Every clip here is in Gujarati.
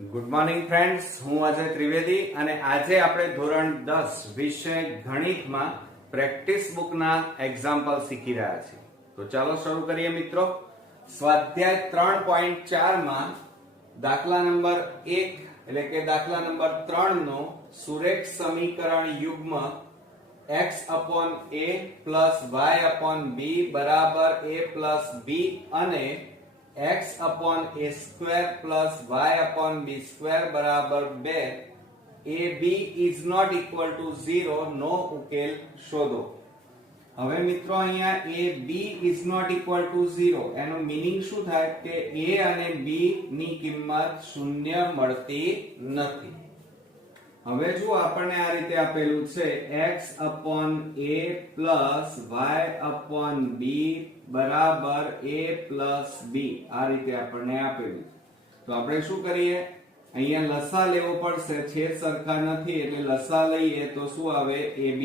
ગુડ મોર્નિંગ ફ્રેન્ડ્સ, હું અજય ત્રિવેદી અને આજે આપણે ધોરણ 10 વિષય ગણિતમાં પ્રેક્ટિસ બુકના એક્ઝામ્પલ શીખી રહ્યા છીએ. તો ચાલો શરૂ કરીએ મિત્રો. સ્વાધ્યાય 3.4 માં દાખલા નંબર 1 એટલે કે દાખલા નંબર 3 નો સુરેખ સમીકરણ યુગ્મ x/a + y/b બરાબર a + b અને x/a² + y/b² બરાબર 2 ab is not equal to 0 નો ઉકેલ શોધો. હવે મિત્રો અહીંયા ab is not equal to 0 એનો મીનિંગ શું થાય કે a અને b ની કિંમત શૂન્ય મળતી નથી. હવે જો આપણને આ રીતે આપેલું છે x/a + y/b બરાબર a + b, આ રીતે આપણને આપેલું. તો આપણે શું કરીએ, અહીંયા લસા લેવો પડશે, છેદ સરખા નથી એટલે લસા લઈએ તો શું આવે ab.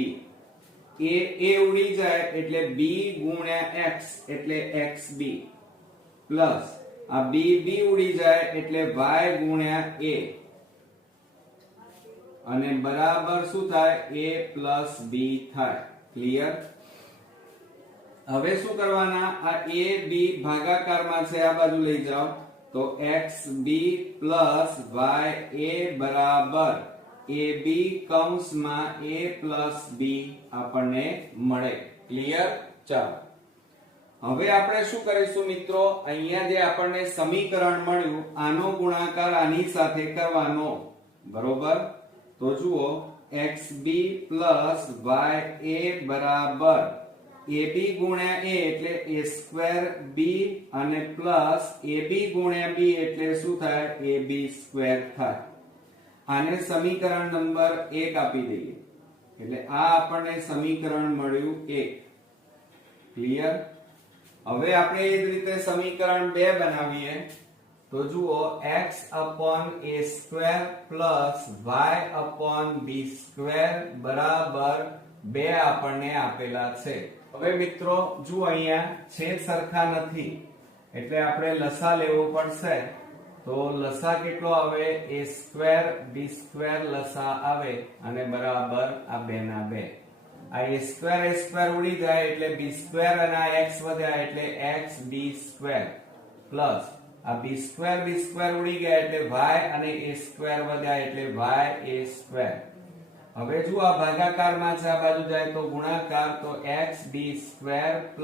a ઉડી જાય એટલે b * x એટલે xb પ્લસ આ b ઉડી જાય એટલે y * a અને બરાબર શું થાય a + b થાય. ક્લિયર? હવે શું કરવાના, આ a b ભાગાકારમાં છે, આ બાજુ લઈ જાઓ તો xb + ya બરાબર ab કૌંસમાં a + b આપણને મળે. ક્લિયર? ચાલો હવે આપણે શું કરીશું મિત્રો, અહીંયા જે આપણને સમીકરણ મળ્યું આનો ગુણાકાર આની સાથે કરવાનો. બરોબર? તો જુઓ xb + ya બરાબર ab * a એટલે a²b અને પ્લસ ab * b એટલે શું થાય ab² થાય. આને સમીકરણ નંબર 1 આપી દઈએ એટલે આ આપણને સમીકરણ મળ્યું 1. ક્લિયર? હવે આપણે એ જ રીતે સમીકરણ 2 બનાવીએ તો જુઓ x/a² + y/b² બરાબર 2 આપણને આપેલા છે. હવે મિત્રો જુઓ અહીંયા છેદ સરખા નથી એટલે આપણે લસા લેવો પડશે. તો લસા કેટલો આવે, a² b² લસા આવે અને બરાબર આ 2 ના 2. આ a² ઉડી જાય એટલે b² અને આ x વધ્યા એટલે xb² પ્લસ આ b² ઉડી ગયા એટલે y અને a² વધ્યા એટલે ya². હવે જો આ ભાગાકારમાં છે, આ બાજુ જાય તો ગુણાકાર, તો xb² +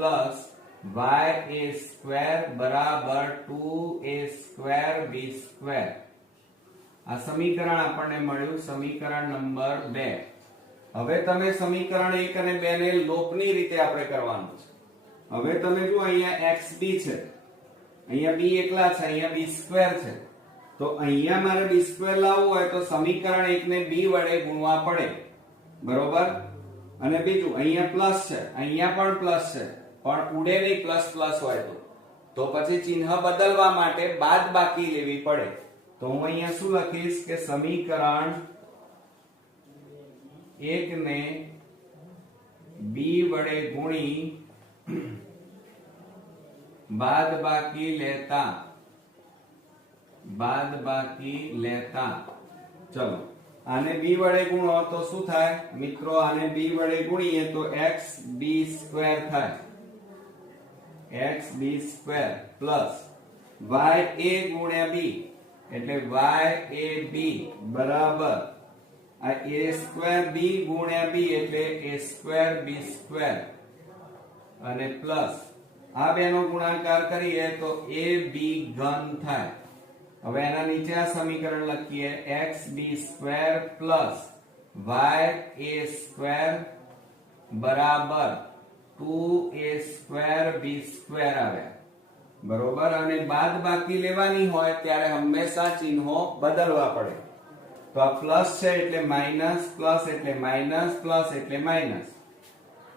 ya² બરાબર 2a²b². આ સમીકરણ આપણને મળ્યું, સમીકરણ નંબર 2. હવે તમે સમીકરણ 1 અને 2 ને લોપની રીતે આપણે કરવાનું છે. હવે તમે જો અહીંયા xb છે, અહીંયા b એકલા છે, અહીંયા b² છે, તો અહીંયા મારે b² લાવવું હોય તો સમીકરણ 1 ને b વડે ગુણવા પડે. બરોબર? અને બીજું અહીંયા પ્લસ છે, અહીંયા પણ પ્લસ છે, પણ ઉડે નહીં પ્લસ હોય તો પછી ચિહ્ન બદલવા માટે બાદબાકી લેવી પડે. તો હું અહીંયા શું લખીશ કે સમીકરણ 1 ને b વડે ગુણી બાદબાકી લેતા ચલો આને b વડે ગુણો તો શું થાય મિત્રો, આને b વડે ગુણીએ તો xb² થાય, xb² પ્લસ ya * b એટલે yab બરાબર આ a²b * b એટલે a²b² અને પ્લસ આ બેનો ગુણાકાર કરીએ તો ab³ થાય. હવે એના નીચે આ સમીકરણ લખીએ xb² + ya² બરાબર 2a²b² આવ્યા. બરોબર? અને બાદબાકી લેવાની હોય ત્યારે હંમેશા ચિહ્નો બદલવા પડે. તો આ પ્લસ છે એટલે માઈનસ, પ્લસ એટલે માઈનસ, પ્લસ એટલે માઈનસ.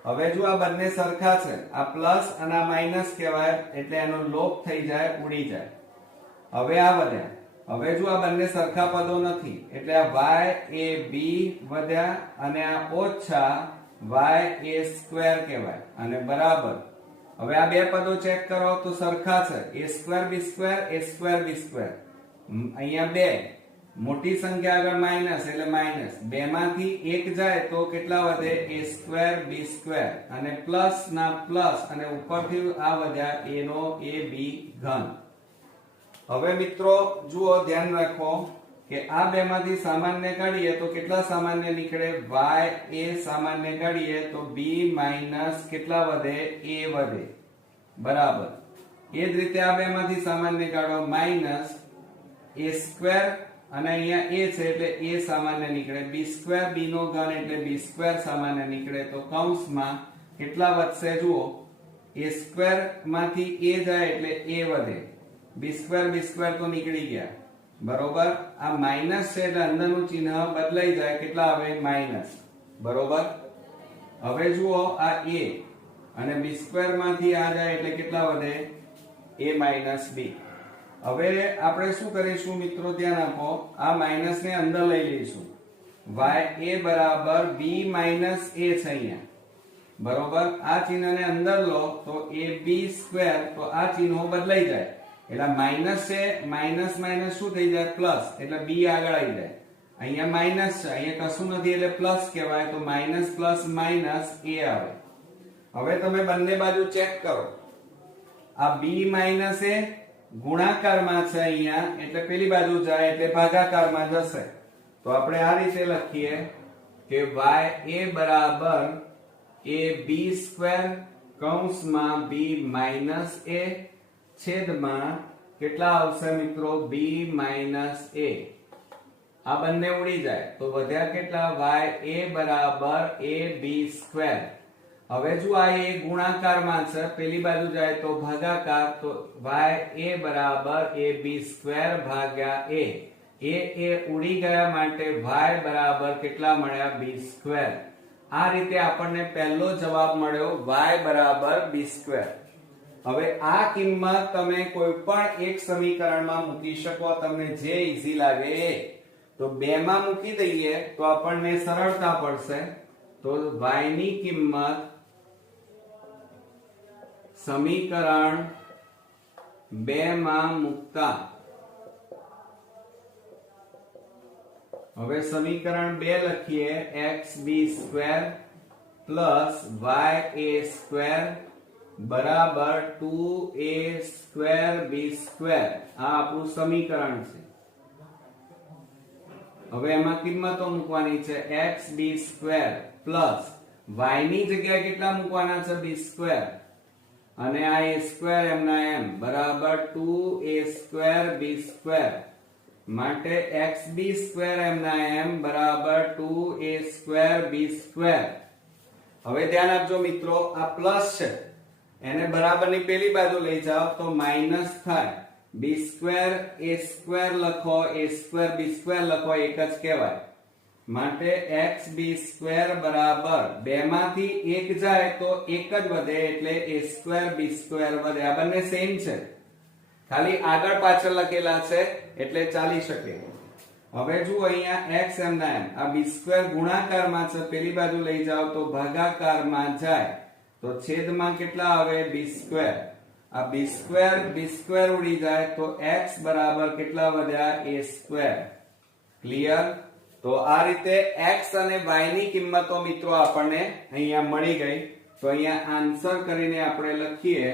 હવે જો આ બંને સરખા છે, આ પ્લસ અને આ માઈનસ કહેવાય એટલે એનો લોપ થઈ જાય, ઉડી જાય. હવે આ વધ્યા. હવે જો આ બંને સરખા પદો નથી એટલે આ yab વધ્યા અને આ ઓછા ya² કહેવાય અને બરાબર. હવે આ બે પદો ચેક કરો તો સરખા છે, a²b², a²b². અહીંયા 2 મોટી સંખ્યા આગળ માઇનસ એટલે માઇનસ, બે માંથી એક જાય તો કેટલા વધે? a સ્ક્વેર b સ્ક્વેર, અને પ્લસ ના પ્લસ અને ઉપરથી આ વધ્યા a નો ab ઘન. હવે મિત્રો જુઓ, ધ્યાન રાખો કે આ બે માંથી સામાન્ય કાઢીએ તો કેટલા સામાન્ય નીકળે? y a સામાન્ય કાઢીએ તો b માઇનસ કેટલા વધે? a વધે, બરાબર. એ જ રીતે આ બે માંથી સામાન્ય કાઢો, માઇનસ a સ્ક્વેર, અને અહીંયા a છે એટલે a સામાન્ય નીકળે, b સ્ક્વેર b નો ઘન એટલે b સ્ક્વેર સામાન્ય નીકળે. તો કૌંસમાં કેટલા વધશે? જુઓ, a સ્ક્વેર માંથી a જાય એટલે a વધે, b સ્ક્વેર તો નીકળી ગયા, બરોબર. આ માઇનસ છે એટલે અંદરનું ચિહ્ન બદલાઈ જાય, કેટલા આવે? માઇનસ, બરોબર. હવે જુઓ, આ a અને b સ્ક્વેર માંથી આ જાય એટલે કેટલા વધે? a minus b. હવે આપણે શું કરીશું મિત્રો? ધ્યાન આપો, આ માઇનસ ને અંદર લઈ લઈશું. ya બરાબર b માઇનસ a છે અહીંયા, બરોબર. આ ચિહ્નને અંદર લો તો ab સ્ક્વેર, તો આ ચિહ્નો બદલાઈ જાય એટલે માઇનસ છે, માઇનસ માઇનસ શું થઈ જાય? પ્લસ, એટલે b આગળ આવી જાય. અહીંયા માઇનસ છે, અહીંયા કશું નથી એટલે પ્લસ કહેવાય, તો માઇનસ પ્લસ માઇનસ a આવે. હવે તમે બંને બાજુ ચેક કરો, આ b માઇનસ a ગુણાકારમાં છે અહીંયા, એટલે પેલી બાજુ જાય એટલે ભાગાકારમાં જશે. તો આપણે આ રીતે લખીએ કે ya બરાબર ab સ્ક્વેર કૌંસમાં b માઇનસ a છેદમાં કેટલા આવશે મિત્રો? b minus a. આ બંને ઉડી જાય તો વધ્યા કેટલા? ya બરાબર ab સ્ક્વેર. હવે જો આ એ ગુણાકારમાં છે, પેલી બાજુ જાય તો ભાગાકાર, તો ya બરાબર ab સ્ક્વેર ભાગ્યા a. એ ઉડી ગયા માટે y બરાબર કેટલા મળ્યા? b square. આ રીતે આપણને પહેલો જવાબ મળ્યો, y બરાબર b સ્ક્વેર. હવે આ કિંમત તમે કોઈ પણ એક સમીકરણમાં મૂકી શકો, તમને જે ઈઝી લાગે એ. તો 2 માં મૂકી દઈએ તો આપણને સરળતા પડશે. તો y ની કિંમત સમીકરણ 2 માં મૂકતા, હવે સમીકરણ 2 લખીએ, xb square plus ya square બરાબર 2a સ્ક્વેર b સ્ક્વેર. આ આપણું સમીકરણ છે. હવે એમાં કિંમતો મૂકવાની છે, xb સ્ક્વેર પ્લસ y ની જગ્યાએ કેટલા મૂકવાના છે? b સ્ક્વેર, અને આ a સ્ક્વેર એમના એમ બરાબર 2a સ્ક્વેર b સ્ક્વેર, માટે xb સ્ક્વેર એમના એમ બરાબર 2a સ્ક્વેર b સ્ક્વેર. હવે ધ્યાન આપજો મિત્રો, આ પ્લસ છે, એને બરાબરની પેલી બાજુ લઈ જાઓ તો માઇનસ થાય. b સ્ક્વેર a સ્ક્વેર લખો, a સ્ક્વેર b સ્ક્વેર લખો, એક જ કહેવાય. માટે xb સ્ક્વેર બરાબર, બે માંથી એક જાય તો એક જ વધે એટલે a સ્ક્વેર b સ્ક્વેર વધે. આ બંને સેમ છે, ખાલી આગળ પાછળ લખેલા છે એટલે ચાલી શકે. હવે જુઓ, અહીંયા x એમના એમ, આ b સ્ક્વેર ગુણાકારમાં છે, પેલી બાજુ લઈ જાઓ તો ભાગાકારમાં જાય, તો છેદમાં કેટલા આવે? b square. આ b સ્ક્વેર ઉડી જાય તો x બરાબર કેટલા વધ્યા? a square. ક્લિયર? તો આ રીતે x અને y ની કિંમતો મિત્રો આપણને અહીંયા મળી ગઈ. તો અહીંયા આન્સર કરીને આપણે લખીએ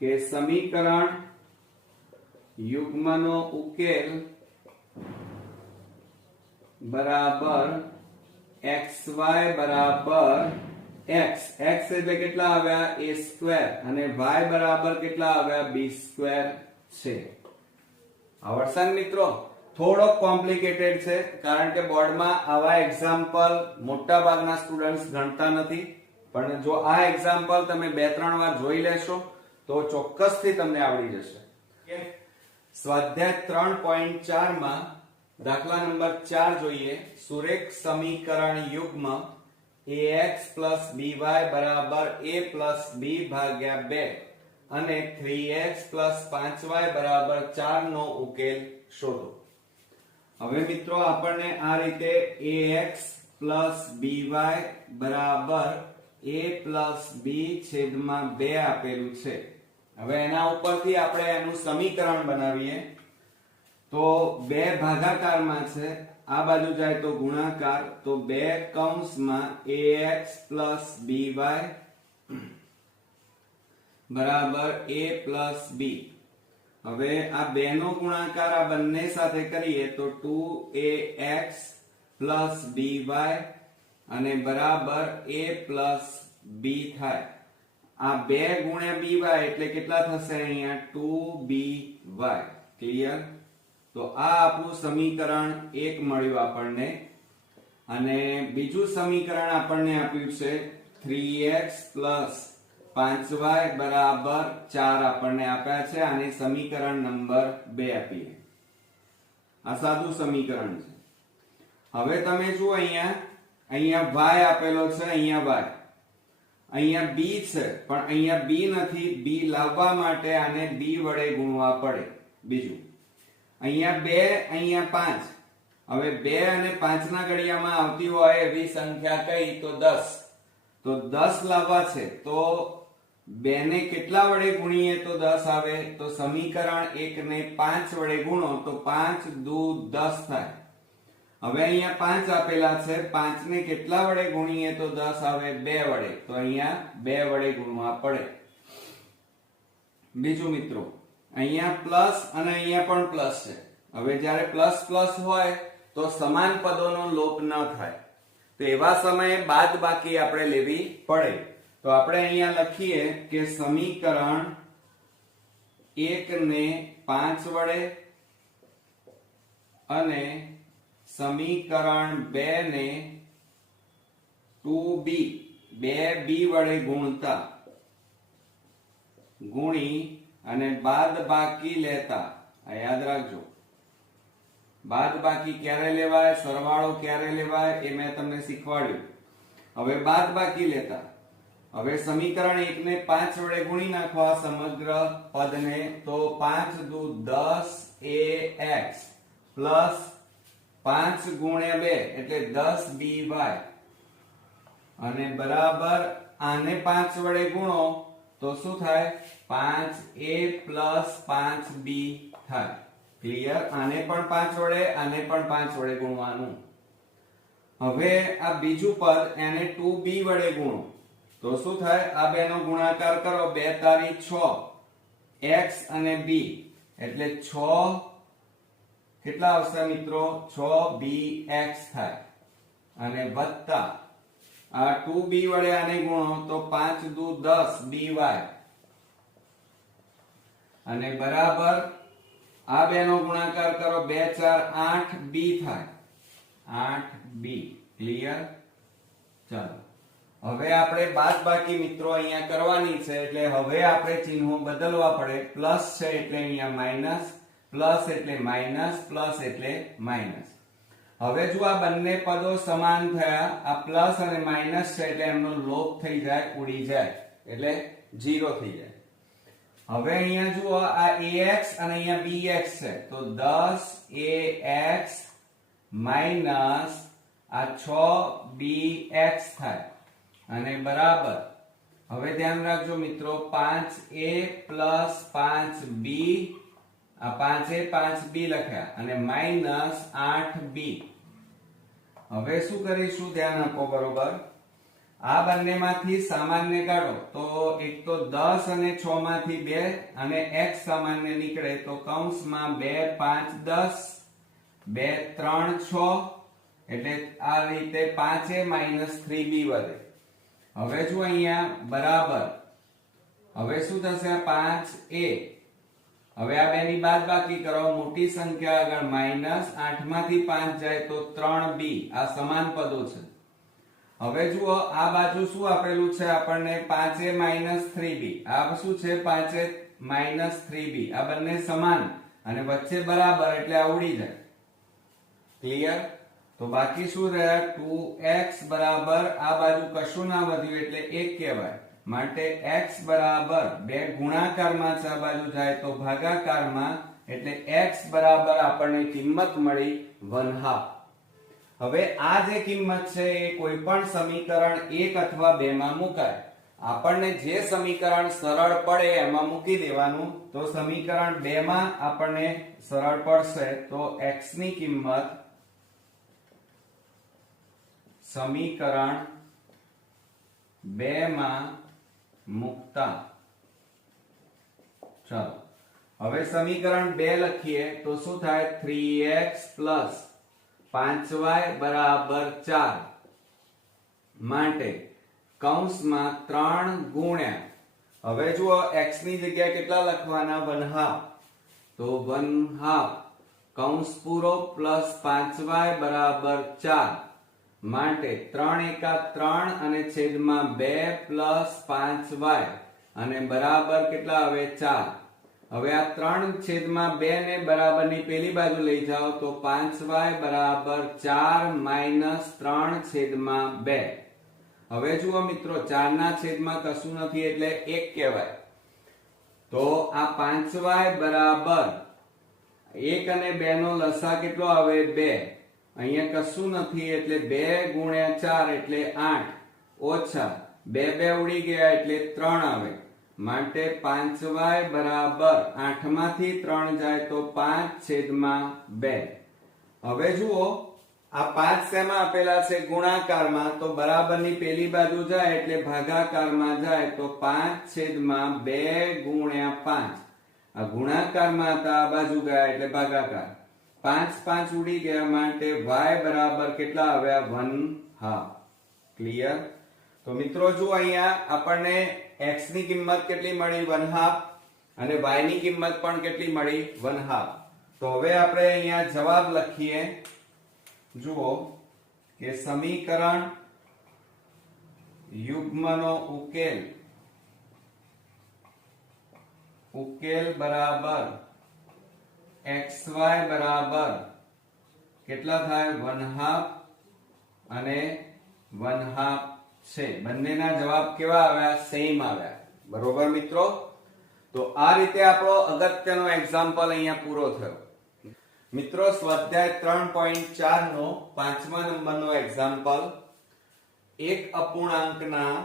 કે સમીકરણ યુગ્મનો ઉકેલ બરાબર xy બરાબર x. x એટલે કેટલા આવ્યા? a સ્ક્વેર, અને y બરાબર કેટલા આવ્યા? b સ્ક્વેર છે. આવડશે મિત્રો? થોડો કોમ્પ્લિકેટેડ છે, કારણ કે બોર્ડમાં આવા એક્ઝામ્પલ મોટા ભાગના સ્ટુડન્ટ્સ ગણતા નથી, પણ જો આ એક્ઝામ્પલ તમે 2-3 વાર જોઈ લેશો તો ચોક્કસથી તમને આવડી જશે. સ્વાધ્યાય 3.4 માં દાખલા નંબર 4 જોઈએ. સુરેખ સમીકરણ યુગ્મ ax by બરાબર a b ભાગ્યા 2 અને 3x 5y બરાબર 4 નો ઉકેલ શોધો. હવે મિત્રો આપણને આ રીતે ax by બરાબર a b છેદમાં 2 આપેલું છે. હવે એના ઉપરથી આપણે એનું સમીકરણ બનાવીએ. તો 2 ભાગાકારમાં છે, આ બાજુ જાય તો ગુણાકાર, તો 2 કૌંસમાં ax plus by બરાબર a plus b. હવે આ 2 નો ગુણાકાર આ બંને સાથે કરીએ તો 2ax plus by અને બરાબર a plus b થાય. આ 2 ગુણ્યા by એટલે કેટલા થશે અહીંયા 2by. ક્લિયર? તો આ આપણું સમીકરણ 1 મળ્યું આપણને. અને બીજું સમીકરણ આપણને આપ્યું છે 3x plus 5y બરાબર 4 આપણને આપ્યા છે. આને સમીકરણ નંબર 2 આપીએ. આ સાદું સમીકરણ છે. હવે તમે જુઓ અહીંયા y આપેલો છે, અહીંયા y, અહીંયા b છે, પણ અહીંયા b નથી. b લાવવા માટે આને b વડે ગુણવા પડે. બીજું અહીંયા 2, અહીંયા 5. હવે 2 અને 5 ના ઘડિયામાં આવતી હોય એવી સંખ્યા કઈ? તો 10. તો 10 લાવવા છે તો 2 ને કેટલા વડે ગુણીએ તો 10 આવે? તો સમીકરણ 1 ને 5 વડે ગુણો તો 5 દુ 10 થાય. હવે અહીંયા 5 આપેલા છે, 5 ને કેટલા વડે ગુણીએ તો 10 આવે? 2 વડે. તો અહીંયા 2 વડે ગુણવા પડે. બીજું મિત્રો અહીંયા પ્લસ અને અહીંયા પણ પ્લસ છે. હવે જ્યારે પ્લસ પ્લસ હોય તો સમાન પદોનો લોપ ન થાય, તો એવા સમયે બાદબાકી આપણે લેવી પડે. તો આપણે અહીંયા લખીએ કે સમીકરણ 1 ને 5 વડે અને સમીકરણ 2 ને 2b 2b વડે ગુણી અને બાદબાકી લેતા. આ યાદ રાખજો, બાદબાકી ક્યારે લેવાય, સરવાળો ક્યારે લેવાય એ મેં તમને શીખવાડ્યું. હવે બાદબાકી લેતા. હવે સમીકરણ 1 ને 5 વડે ગુણી નાખવા સમગ્ર પદને, તો 5 દુ 10 ax પ્લસ 5 ગુણ્યા 2 એટલે 10 by અને બરાબર આને 5 વડે ગુણો તો શું થાય? 5a plus 5b થાય. ક્લિયર? આને પણ 5 વડે આને પણ 5 વડે ગુણવાનું. હવે આ બીજું પદ એને 2b વડે ગુણો તો શું થાય? આ બેનો ગુણાકાર કરો, 2 તારી 6 x અને b એટલે 6 કેટલા આવશે મિત્રો? 6bx થાય. અને વત્તા આ 2b વડે આને ગુણો તો 5 દુ 10 by અને બરાબર આ બેનો ગુણાકાર કરો, 2 4 8b થાય. 8b. ક્લિયર? ચાલો હવે આપણે બાદબાકી મિત્રો અહીંયા કરવાની છે, એટલે હવે આપણે ચિહ્નો બદલવા પડે. પ્લસ છે એટલે અહીંયા માઈનસ, પ્લસ એટલે માઈનસ, પ્લસ એટલે માઈનસ. હવે જો આ બંને પદો સમાન થયા, આ પ્લસ અને માઈનસ છે એટલે એમનો લોપ થઈ જાય, ઉડી જાય, એટલે 0 થઈ જાય. હવે અહીંયા જુઓ આ ax અને અહીંયા bx છે, તો 10ax માઈનસ આ 6bx થાય અને બરાબર. હવે ધ્યાન રાખજો મિત્રો, 5a plus 5b, આ 5a 5b લખ્યા અને માઈનસ 8b. હવે શું કરીશું? ધ્યાન આપો બરોબર. આ બંનેમાંથી સામાન્ય કાઢો તો એક તો 10 અને 6 માંથી 2 અને x સામાન્ય નીકળે તો કૌંસમાં 2 5 10 2 3 6 એટલે આ રીતે 5a minus 3b વધે. હવે જો અહીંયા બરાબર. હવે શું થશે? 5a. હવે આ બેની બાદબાકી કરો, મોટી સંખ્યા આગળ માઈનસ, 8 માંથી 5 જાય તો 3b. આ સમાન પદો છે. હવે જુઓ આ બાજુ શું આપેલું છે આપણને? 5a minus 3b. આ શું છે? 5a minus 3b. આ બંને સમાન અને વચ્ચે બરાબર એટલે આ ઉડી જાય. ક્લિયર? તો બાકી શું રહ્યા? 2x બરાબર આ બાજુ કશું ના વધ્યું એટલે 1 કહેવાય. માટે x બરાબર 2 ગુણાકારમાં છે, આ બાજુ જાય તો ભાગાકારમાં, એટલે x બરાબર આપણને કિંમત મળી 1/2. હવે આ જે કિંમત છે એ કોઈ પણ સમીકરણ 1 અથવા 2 માં મુકાય. આપણને જે સમીકરણ સરળ પડે એમાં મૂકી દેવાનું. તો સમીકરણ 2 માં આપણને સરળ પડશે તો x ની કિંમત સમીકરણ 2 માં મૂકતા, ચાલો હવે સમીકરણ 2 લખીએ તો શું થાય? 3x 5y બરાબર 4 માટે કૌંસમાં 3 ગુણ્યા, હવે જુઓ x ની જગ્યાએ કેટલા લખવાના? 1/2, તો 1/2 કૌંસ પૂરો પ્લસ 5y બરાબર 4 માટે 3 એકા 3 અને છેદમાં 2 પ્લસ 5y અને બરાબર કેટલા આવે? 4. હવે આ 3 છેદમાં 2 ને બરાબરની પેલી બાજુ લઈ જાઓ તો 5y બરાબર 4 માઇનસ 3 છેદમાં 2. હવે જુઓ મિત્રો 4 ના છેદમાં કશું નથી એટલે 1 કહેવાય. તો આ 5y બરાબર 1 અને 2 નો લસા કેટલો આવે? 2. અહીંયા કશું નથી એટલે 2 ગુણ્યા 4 એટલે 8 ઓછા 2 2 ઉડી ગયા એટલે 3 આવે માટે 5y બરાબર 8 માંથી 3 જાય તો 5 છેદમાં 2. હવે જુઓ આ 5 શેમાં આપેલા છે? ગુણાકારમાં. તો બરાબરની પેલી બાજુ જાય એટલે ભાગાકારમાં જાય તો 5 છેદમાં 2 ગુણ્યા 5. આ ગુણાકારમાં હતા, આ બાજુ ગયા એટલે ભાગાકાર. 5 5 ઉડી ગયા માટે y બરાબર કેટલા આવ્યા? 1/2. ક્લિયર? તો મિત્રો જો અહીંયા આપણને x ની કિંમત કેટલી મળી? 1/2 અને y ની કિંમત પણ કેટલી મળી? 1/2. તો હવે આપણે અહીંયા જવાબ લખીએ. જુઓ કે સમીકરણ યુગ્મનો ઉકેલ બરાબર xy બરાબર કેટલા થાય? 1/2 અને 1/2 છે. બંનેના જવાબ કેવા આવ્યા? સેમ આવ્યા. બરોબર મિત્રો? તો આ રીતે આપણો અગત્યનો એક્ઝામ્પલ અહીંયા પૂરો થયો. મિત્રો સ્વાધ્યાય 3.4 નો 5મા નંબરનો એક્ઝામ્પલ, એક અપૂર્ણાંકના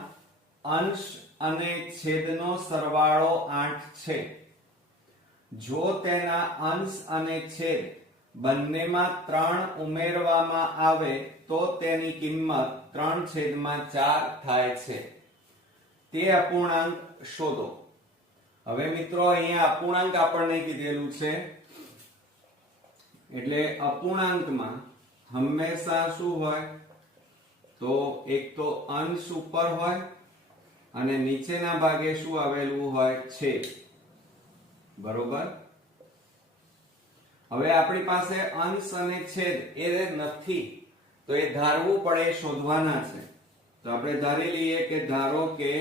અંશ અને છેદનો સરવાળો 8 છે. જો તેના અંશ અને છેદ બંનેમાં 3 ઉમેરવામાં આવે તો તેની કિંમત 3/4 થાય છે. તે અપૂર્ણાંક શોધો. હવે મિત્રો અહીંયા અપૂર્ણાંક આપણને કીધેલું છે એટલે અપૂર્ણાંકમાં હંમેશા શું હોય? તો એક તો અંશ ઉપર હોય અને નીચેના ભાગે શું આવેલું હોય? છેદ. બરોબર? હવે આપણી પાસે અંશ અને છેદ એ નથી તો એ ધારવું પડે, શોધવાના છે. તો આપણે ધારી લઈએ કે ધારો કે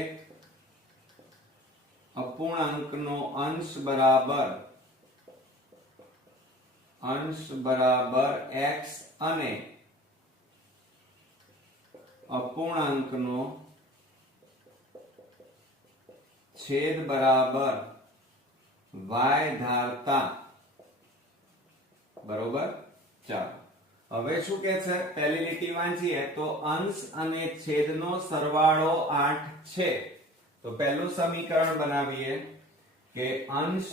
અપૂર્ણાંકનો અંશ બરાબર x અને અપૂર્ણાંકનો છેદ બરાબર y ધારતા. બરોબર? ચાલો હવે શું કે છે? પહેલી લીટી વાંચીએ તો અંશ અને છેદનો સરવાળો 8 છે. તો પહેલું સમીકરણ બનાવીએ કે અંશ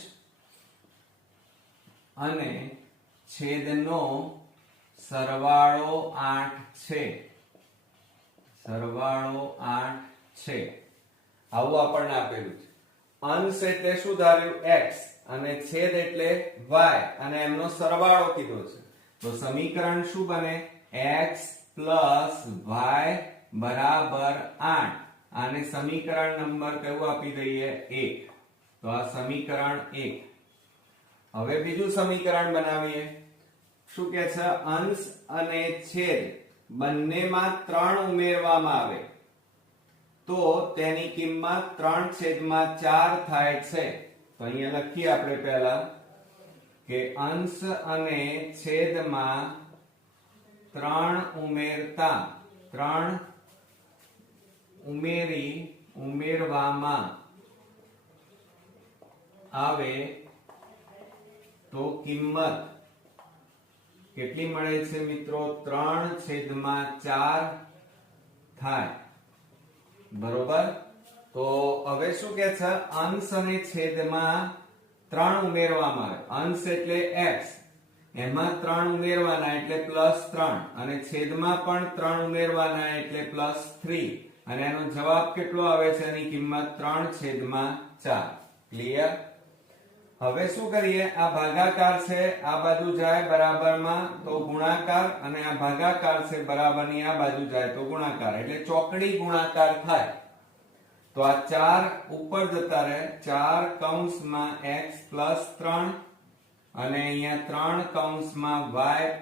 અને છેદનો સરવાળો 8 છે. સરવાળો 8 છે આવું આપણને આપેલું છે. અંશ એટલે શું ધાર્યું? x અને છેદ એટલે y અને એમનો સરવાળો કીધો છે. તો સમીકરણ શું બને? x y બરાબર 8. આને સમીકરણ નંબર કયું આપી દઈએ? 1. તો આ સમીકરણ 1. હવે બીજું સમીકરણ બનાવીએ. શું કે છે? અંશ અને છેદ બંનેમાં 3 ઉમેરવામાં આવે તો તેની કિંમત 3/4 થાય છે. તો અહીંયા લખીએ આપણે પહેલા કે અંશ અને છેદમાં 3 ઉમેરતા, 3 ઉમેરવામાં આવે તો કિંમત કેટલી મળે છે મિત્રો? 3/4 થાય. બરોબર? તો હવે શું કે છે, અંશ અને છેદમાં 3 ઉમેરવામાં આવે. અંશ એટલે x, એમાં 3 ઉમેરવાના એટલે +3 અને છેદમાં પણ 3 ઉમેરવાના એટલે +3 અને એનો જવાબ કેટલો આવે છે, એની કિંમત 3/4. ક્લિયર? હવે શું કરીએ, આ ભાગાકાર છે, આ બાજુ જાય બરાબરમાં તો ગુણાકાર, અને આ ભાગાકાર છે બરાબરની આ બાજુ જાય તો ગુણાકાર, એટલે ચોકડી ગુણાકાર થાય. તો આ 4 ઉપર જતા રહે, 4 કૌંસમાં x + 3 અને અહીંયા 3 કૌંસમાં y +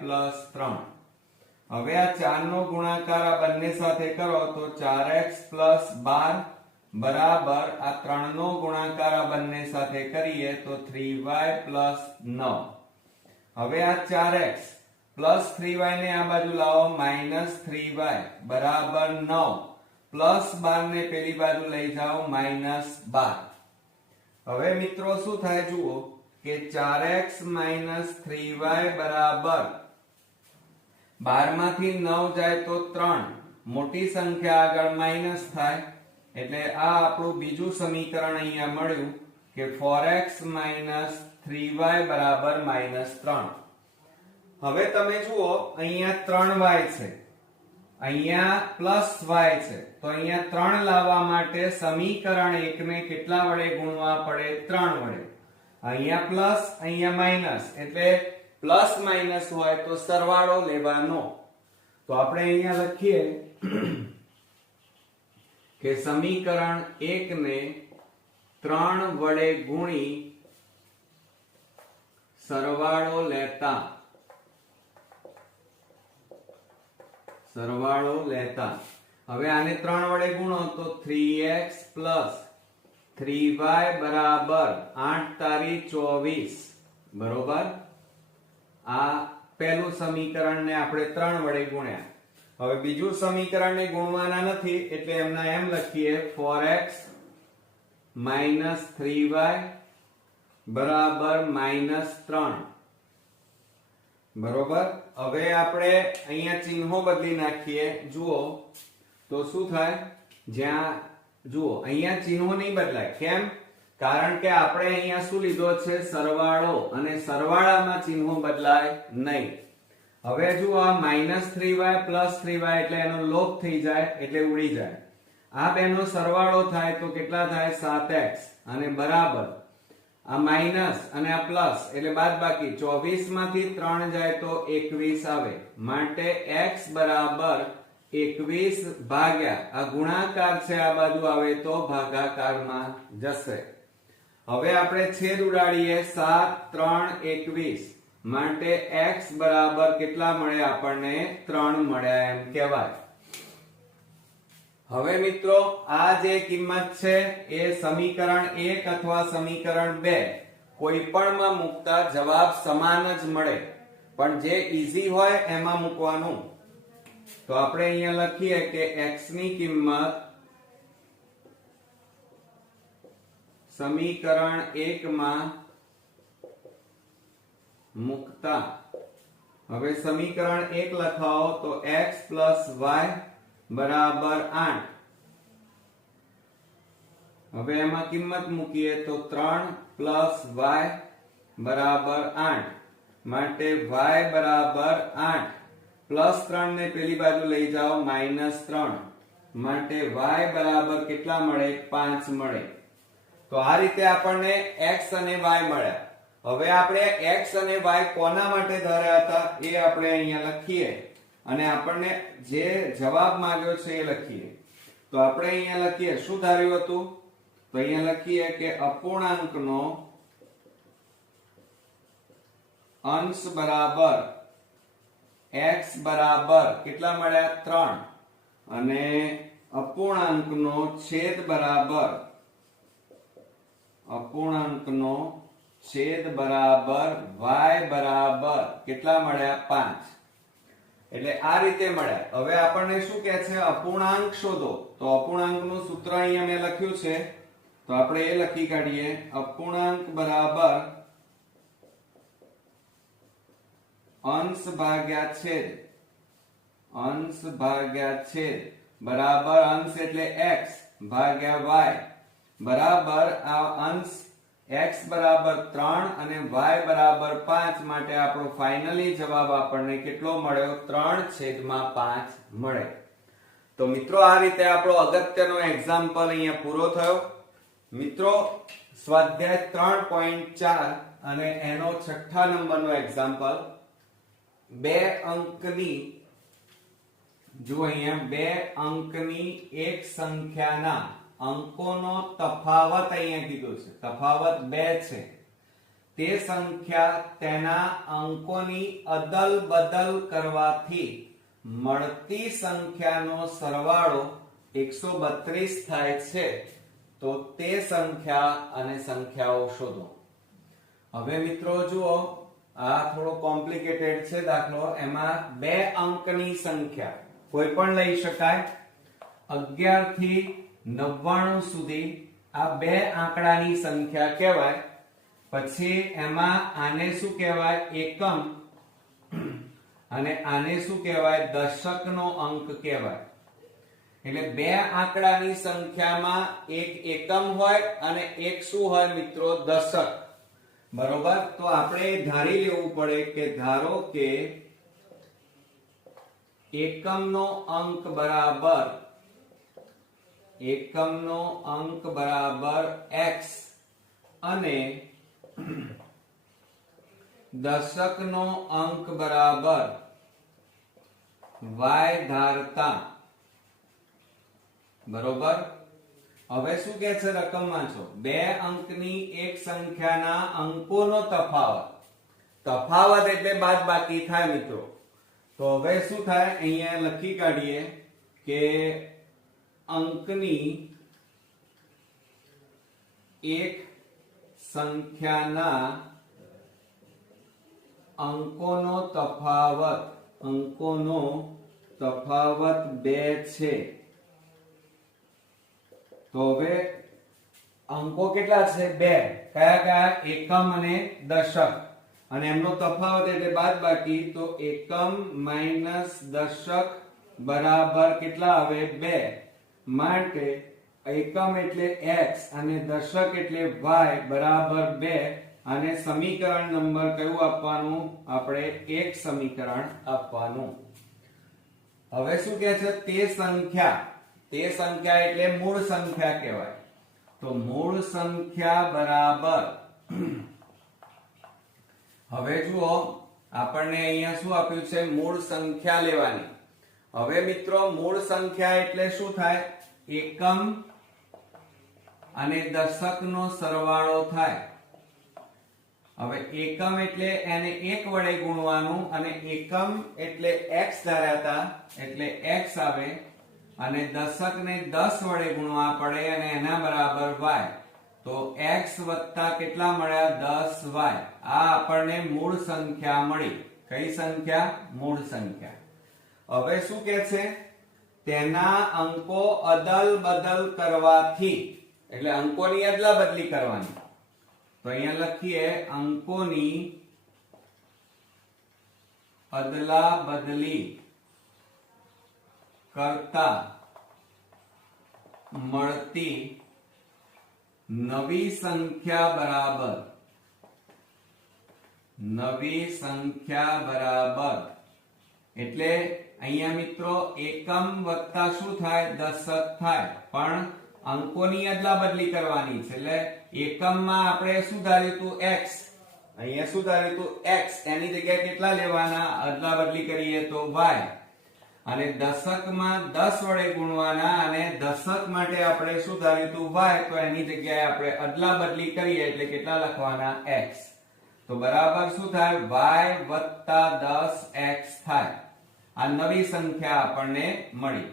3. હવે આ 4 નો ગુણાકાર આ બંને સાથે કરો તો 4x + 12 બરાબર આ 3 નો ગુણાકાર આ બંને સાથે કરીએ તો 3y + 9. હવે આ 4x + 3y ને આ બાજુ લાવો, -3y બરાબર 9 +12 ને પેલી બાજુ લઈ જાઓ -12. હવે મિત્રો શું થાય જુઓ કે 4x - 3y બરાબર 12 માંથી 9 જાય તો 3, મોટી સંખ્યા આગળ માઈનસ થાય, એટલે આ આપણું બીજું સમીકરણ અહીંયા મળ્યું કે 4x - 3y બરાબર -3. હવે તમે જુઓ અહીંયા 3y છે, અહીંયા +y છે, તો અહીંયા 3 લાવવા માટે સમીકરણ 1 ને કેટલા વડે ગુણવા પડે? 3 વડે. અહીંયા પ્લસ, અહીંયા માઈનસ, એટલે પ્લસ માઈનસ હોય તો સરવાળો લેવાનો. તો આપણે અહીંયા લખીએ કે સમીકરણ 1 ને 3 વડે ગુણી સરવાળો લેતા હવે આને 3 વડે ગુણો તો 3x + 3y બરાબર 8 તારી 24 બરોબર. આ પહેલું સમીકરણ ને આપણે 3 વડે ગુણ્યા. હવે બીજું સમીકરણ ને ગુણવાના નથી એટલે એમના એમ લખીએ 4x - 3y બરાબર -3 બરોબર. હવે આપણે અહીંયા ચિહ્નો બદલી નાખીએ. જુઓ તો શું થાય, જ્યાં જુઓ અહીંયા ચિહ્નો નહીં બદલાય. કેમ? કારણ કે આપણે અહીંયા શું લીધો છે? સરવાળો, અને સરવાળામાં ચિહ્નો બદલાય નહીં. હવે જુઓ આ -3y + 3y એટલે એનો લોપ થઈ જાય એટલે ઉડી જાય. આ બેનો સરવાળો થાય તો કેટલા થાય? 7x અને બરાબર આ માઈનસ અને આ પ્લસ એટલે બાદબાકી. 24 માંથી 3 જાય તો 21 આવે, માટે x બરાબર 21 ભાગ્યા આ ગુણાકાર છે આ બાજુ આવે તો ભાગાકારમાં જશે. હવે આપણે છેદ ઉડાડીએ, 7 3 21 માટે x બરાબર કેટલા મળે આપણને? 3 મળ્યા એમ કહેવાય. હવે મિત્રો આ જે કિંમત છે એ સમીકરણ 1 અથવા સમીકરણ 2 કોઈ પણમાં મૂકતા જવાબ સમાન જ મળે, પણ જે ઈઝી હોય એમાં મૂકવાનું. તો આપણે અહીંયા લખીએ કે x ની કિંમત સમીકરણ 1 માં મૂકતા, હવે સમીકરણ 1 લખાવો તો x + y બરાબર 8. હવે એમાં કિંમત મૂકીએ તો 3 + y બરાબર 8, માટે y બરાબર 8 +3 ને પેલી બાજુ લઈ જાઓ -3, માટે y બરાબર કેટલા મળે? 5 મળે. તો આ રીતે આપણને x અને y મળ્યા. હવે આપણે x અને y કોના માટે ધાર્યા હતા એ આપણે અહીંયા લખીએ અને આપણને જે જવાબ માંગ્યો છે એ લખીએ. તો આપણે અહીંયા લખીએ શું ધાર્યું હતું? તો અહીંયા લખીએ કે અપૂર્ણાંકનો અંશ બરાબર x બરાબર કેટલા મળ્યા? 3 અને અપૂર્ણાંકનો છેદ બરાબર y બરાબર કેટલા મળ્યા? 5. એટલે આ રીતે મળ્યા. હવે આપણને શું કહે છે? અપૂર્ણાંક શોધો. તો અપૂર્ણાંકનું સૂત્ર અહીંયા મેં લખ્યું છે, તો આપણે એ લખી કાઢીએ. અપૂર્ણાંક બરાબર અંશ ભાગ્યા છેદ બરાબર અંશ એટલે x ભાગ્યા y બરાબર આ અંશ x બરાબર 3 અને y બરાબર 5 માટે આપણો ફાઇનલી જવાબ આપણને કેટલો મળ્યો? 3/5 મળે. તો મિત્રો આ રીતે આપણો અગત્યનો એક્ઝામ્પલ અહીંયા પૂરો થયો. મિત્રો સ્વાધ્યાય 3.4 અને એનો 6થા નંબરનો એક્ઝામ્પલ 2 અંકની જો અહીંયા 2 અંકની એક સંખ્યાના અંકોનો તફાવત અહીંયા કીધું છે. તફાવત 2 છે. તે સંખ્યા તેના અંકોની અદલ બદલ કરવાથી મળતી સંખ્યાનો સરવાળો 132 થાય છે. તો તે સંખ્યા અને સંખ્યાઓ શોધો. હવે મિત્રો જુઓ આ થોડો કોમ્પ્લિકેટેડ છે દાખલો. એમાં 2 અંકની સંખ્યા કોઈ પણ લઈ શકાય. 11 થી 99 સુધી આ 2 આંકડાની સંખ્યા કહેવાય. પછી એમાં આને શું કહેવાય? એકમ. અને આને શું કહેવાય? દશકનો અંક કહેવાય. એટલે 2 આંકડાની સંખ્યામાં એક એકમ હોય અને એક શું હોય મિત્રો? દશક. બરોબર. તો આપણે ધારી લેવું પડે કે ધારો કે એકમનો અંક બરાબર x અને દશકનો અંક બરાબર y ધારતા. બરોબર. હવે શું કહે છે? રકમ વાંચો. 2 અંકની એક સંખ્યાના અંકોનો તફાવત. તફાવત એટલે બાદબાકી થાય મિત્રો. તો હવે શું થાય? અહીંયા લખી કાઢીએ કે અંકની એક સંખ્યાના અંકોનો તફાવત 2 છે. તો હવે અંકો કેટલા છે? 2. કયા કયા? એકમ અને દશક. અને એમનો તફાવત એટલે બાદબાકી. તો એકમ માઈનસ દશક બરાબર કેટલા આવે? 2. માટે એકમ એટલે x અને દશક એટલે y બરાબર 2. અને સમીકરણ નંબર કયું આપવાનું? આપણે 1 સમીકરણ આપવાનું. હવે શું કહે છે? તે સંખ્યા એટલે મૂળ સંખ્યા કહેવાય. તો મૂળ સંખ્યા બરાબર હવે જુઓ આપણને અહીંયા શું આપ્યું છે? મૂળ સંખ્યા લેવાની. હવે મિત્રો મૂળ સંખ્યા એટલે શું થાય? એકમ અને દશકનો સરવાળો થાય. હવે એકમ એટલે એને 1 વડે ગુણવાનું અને એકમ એટલે x ધાર્યા એટલે x આવે અને દશકને 10 વડે ગુણવા પડે અને એના બરાબર y. તો x વત્તા કેટલા મળ્યા? 10y. આ આપણને મૂળ સંખ્યા મળી. કઈ સંખ્યા? મૂળ સંખ્યા. હવે શું કહે છે? તેના અંકો અદલ બદલ કરવાથી. એટલે અંકોની અદલા બદલી કરવાની. તો અહીંયા લખીએ અંકોની અદલા બદલી કરતા મળતી નવી સંખ્યા બરાબર એટલે અહીંયા મિત્રો એકમ વત્તા શું થાય? દશક થાય. પણ અંકોની અદલા બદલી કરવાની છે. એટલે એકમમાં આપણે શું ધાર્યું હતું? x. અહીંયા શું ધાર્યું હતું? x. એની જગ્યાએ કેટલા લેવાના? અદલા બદલી કરીએ તો y. અને દશકમાં 10 વડે ગુણવાના અને દશક માટે આપણે શું ધાર્યું હતું? y. તો એની જગ્યાએ આપણે અદલા બદલી કરીએ એટલે કેટલા લખવાના? x. તો બરાબર શું થાય? y વત્તા 10x થાય. આ નવી સંખ્યા આપણને મળી.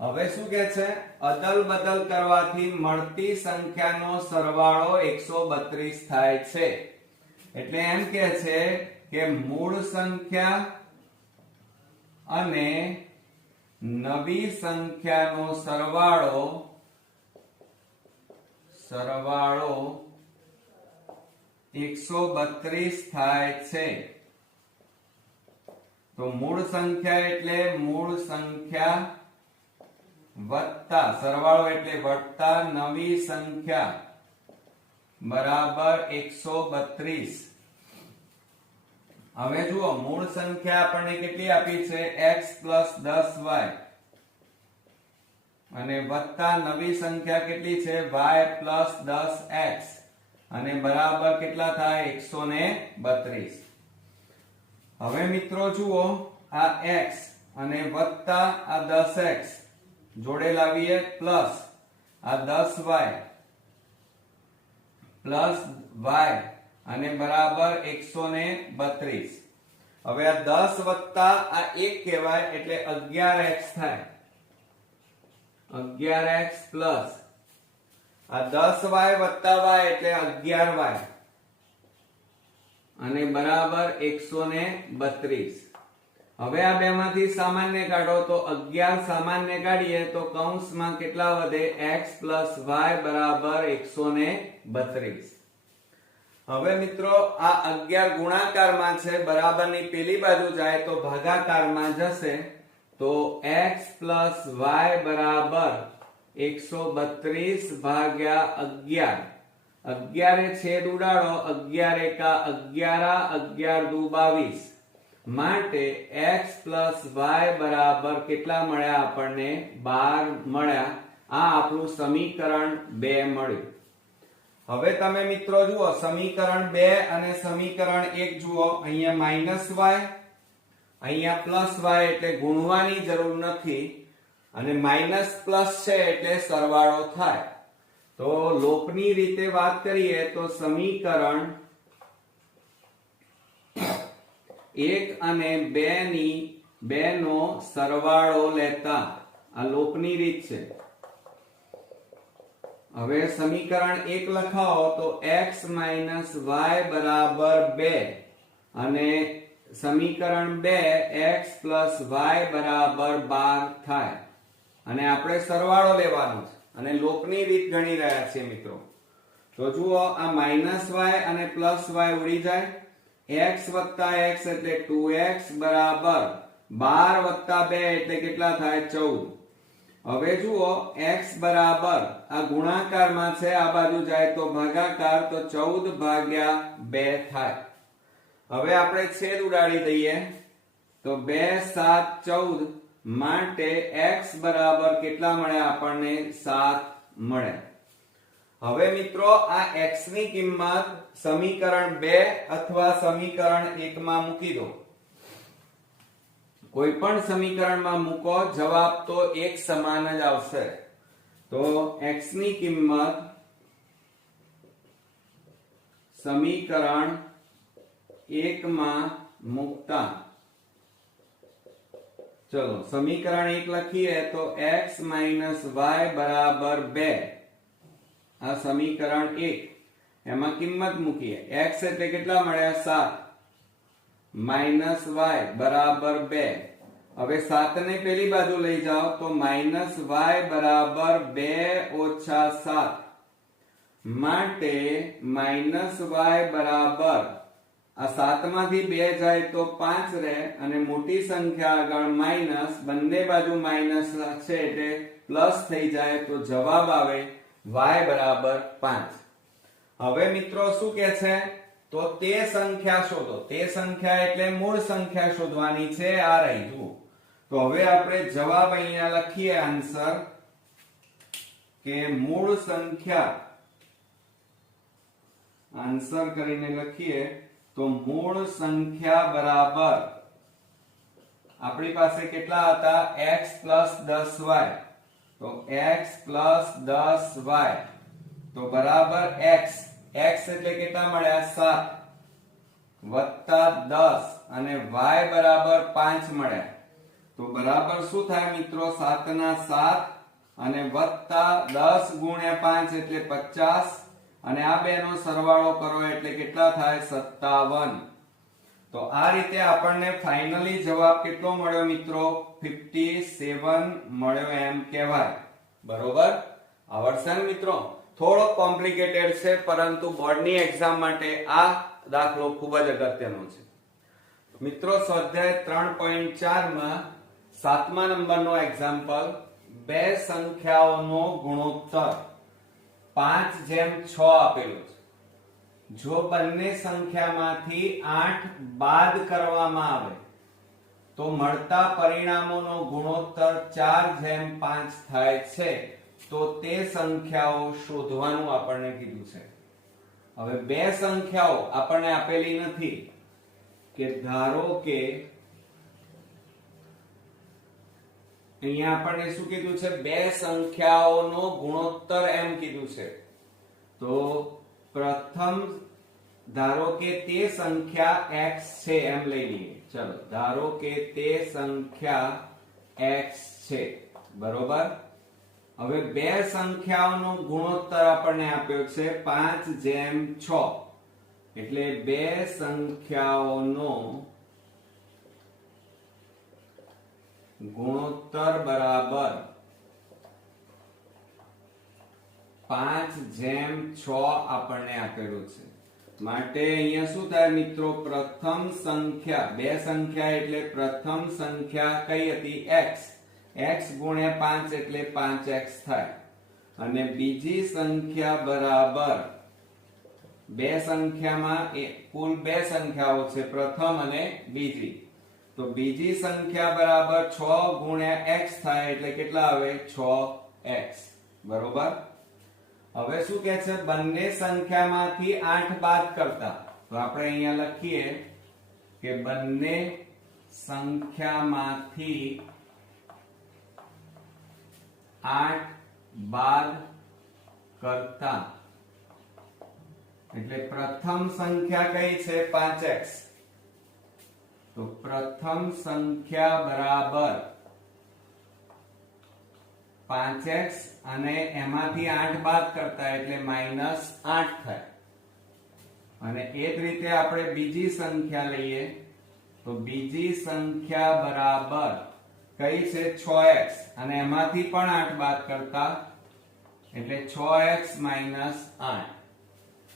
હવે શું કહે છે? અદલ બદલ કરવાથી મળતી સંખ્યાનો સરવાળો 132 થાય છે. એટલે એમ કહે છે કે મૂળ સંખ્યા અને નવી સંખ્યાનો સરવાળો 132 થાય છે. તો મૂળ સંખ્યા એટલે મૂળ સંખ્યા વત્તા સરવાળો એટલે વત્તા નવી સંખ્યા બરાબર 132. હવે જુઓ મૂળ સંખ્યા આપણને કેટલી આપી છે x + 10y અને વત્તા નવી સંખ્યા કેટલી છે y + 10x અને બરાબર કેટલા થાય 132. હવે મિત્રો જુઓ આ x અને વત્તા આ 10x જોડે લાવીએ પ્લસ આ 10y પ્લસ y અને બરાબર 132. હવે આ 10 વત્તા આ 1 કહેવાય એટલે 11x થાય. 11x પ્લસ આ 10y વત્તા y એટલે 11y અને બરાબર 132. હવે આ બેમાંથી સામાન્ય કાઢો તો 11 સામાન્ય કાઢીએ તો કૌંસમાં કેટલા વધે x + y બરાબર 132. હવે મિત્રો આ 11 ગુણાકારમાં છે બરાબરની પેલી બાજુ જાય તો ભાગાકારમાં જશે તો x + y બરાબર 132 ભાગ્યા 11. 11 એ છેદ ઉડાડો 11 એકા 11 11 દુ 22 માટે x + y બરાબર કેટલા મળ્યા આપણને 12 મળ્યા. આ આપણું સમીકરણ 2 મળ્યું. હવે તમે મિત્રો જુઓ સમીકરણ 2 અને સમીકરણ 1 જુઓ અહીંયા -y અહીંયા +y એટલે ગુણવાની જરૂર નથી અને માઈનસ પ્લસ છે એટલે સરવાળો થાય. તો લોપની રીતે વાત કરીએ તો સમીકરણ 1 અને 2 નો સરવાળો લેતા આ લોપની રીત છે. હવે સમીકરણ 1 લખાવો તો x - y બરાબર 2 અને સમીકરણ 2 x + y બરાબર 12 થાય અને આપણે સરવાળો લેવાનો છે અને લોપની રીત ગણી રહ્યા છીએ મિત્રો. તો જુઓ આ -y અને +y ઉડી જાય. x + x એટલે 2x બરાબર 12 + 2 એટલે કેટલા થાય 14. હવે જુઓ x બરાબર આ ગુણાકારમાં છે આ બાજુ જાય તો ભાગાકાર તો 14 ભાગ્યા 2 થાય. હવે આપણે છેદ ઉડાડી દઈએ તો 2 7 14 માટે x બરાબર કેટલા મળ્યા આપણને 7 મળ્યા. હવે મિત્રો આ x ની કિંમત સમીકરણ 2 અથવા સમીકરણ 1 માં મૂકી દો. કોઈ પણ સમીકરણમાં મૂકો જવાબ તો એક સમાન જ આવશે. તો x ની કિંમત સમીકરણ 1 માં મૂકતા ચલો સમીકરણ 1 લખીએ તો x - y બરાબર 2 આ સમીકરણ 1 એમાં કિંમત મૂકીએ. x એટલે કેટલા મળ્યા 7 - y બરાબર 2. હવે 7 ને પેલી બાજુ લઈ જાઓ તો -y બરાબર 2 - 7 માટે -y બરાબર આ 7 માંથી 2 જાય તો 5 રહે અને મોટી સંખ્યા આગળ માઈનસ બંને બાજુ માઈનસ છે એટલે પ્લસ થઈ જાય તો જવાબ આવે y બરાબર 5. હવે મિત્રો શું કહે છે તો તે સંખ્યા શોધો. તે સંખ્યા એટલે મૂળ સંખ્યા શોધવાની છે. આ રહી જુઓ. તો હવે આપણે જવાબ અહીંયા લખીએ આન્સર કે મૂળ સંખ્યા આન્સર કરીને લખીએ તો મૂળ સંખ્યા બરાબર આપણી પાસે કેટલા હતા x + 10y. તો x + 10y તો બરાબર x એટલે કેટલા મળ્યા 7 વત્તા 10 અને y બરાબર 5 મળ્યા. તો બરાબર શું થાય મિત્રો 7 ના 7 અને વત્તા 10 ગુણ્યા 5 એટલે 50 અને આ બેનો સરવાળો કરો એટલે કેટલા થાય 57. તો આ રીતે આપણને ફાઇનલી જવાબ કેટલો મળ્યો મિત્રો 57 મળ્યો એમ કહેવાય. બરોબર આવડશે ને મિત્રો. થોડો કોમ્પ્લિકેટેડ છે પરંતુ બોર્ડની એક્ઝામ માટે આ દાખલો ખૂબ જ અગત્યનો છે મિત્રો. સ્વાધ્યાય 3.4 માં 7મા નંબરનો એક્ઝામ્પલ બે સંખ્યાઓનો ગુણોત્તર 5:6 આપેલો છે. જો બંને સંખ્યામાંથી 8 બાદ કરવામાં આવે તો મળતા પરિણામોનો ગુણોત્તર 4:5 થાય છે. તો તે સંખ્યાઓ શોધવાનું આપણને કીધું છે. હવે બે સંખ્યાઓ આપણને આપેલી નથી કે ધારો કે અહીંયા આપણને શું કીધું છે? બે સંખ્યાઓનો ગુણોત્તર એમ કીધું છે. તો પ્રથમ ધારો કે તે સંખ્યા x છે એમ લઈ લઈએ. ચલો ધારો કે તે સંખ્યા x છે, બરોબર. હવે બે સંખ્યાઓનો ગુણોત્તર આપણને આપ્યો છે 5:6. એટલે બે સંખ્યાઓનો ગુણોત્તર બરાબર 5:6 આપણને આપેલું છે. માટે અહીંયા શું થાય મિત્રો? પ્રથમ સંખ્યા, બે સંખ્યા એટલે પ્રથમ સંખ્યા કઈ હતી? x. x ગુણ્યા 5 એટલે 5x થાય. અને બીજી સંખ્યા બરાબર, બે સંખ્યામાં કુલ બે સંખ્યાઓ છે, પ્રથમ અને બીજી. તો બીજી સંખ્યા બરાબર 6 ગુણ્યા x થાય એટલે કેટલા આવે? 6x, બરોબર. હવે શું કહે છે? બંને સંખ્યામાંથી 8 બાદ કરતા. તો આપણે અહીંયા લખીએ કે બંને સંખ્યામાંથી 8 બાદ કરતા. એટલે પ્રથમ સંખ્યા કઈ છે? 5x. તો પ્રથમ સંખ્યા બરાબર 5x અને એમાંથી 8 બાદ કરતા એટલે -8 થાય. અને એ જ રીતે આપણે બીજી સંખ્યા લઈએ તો બીજી સંખ્યા બરાબર કઈ છે? 6x અને એમાંથી પણ 8 બાદ કરતા એટલે 6x - 8.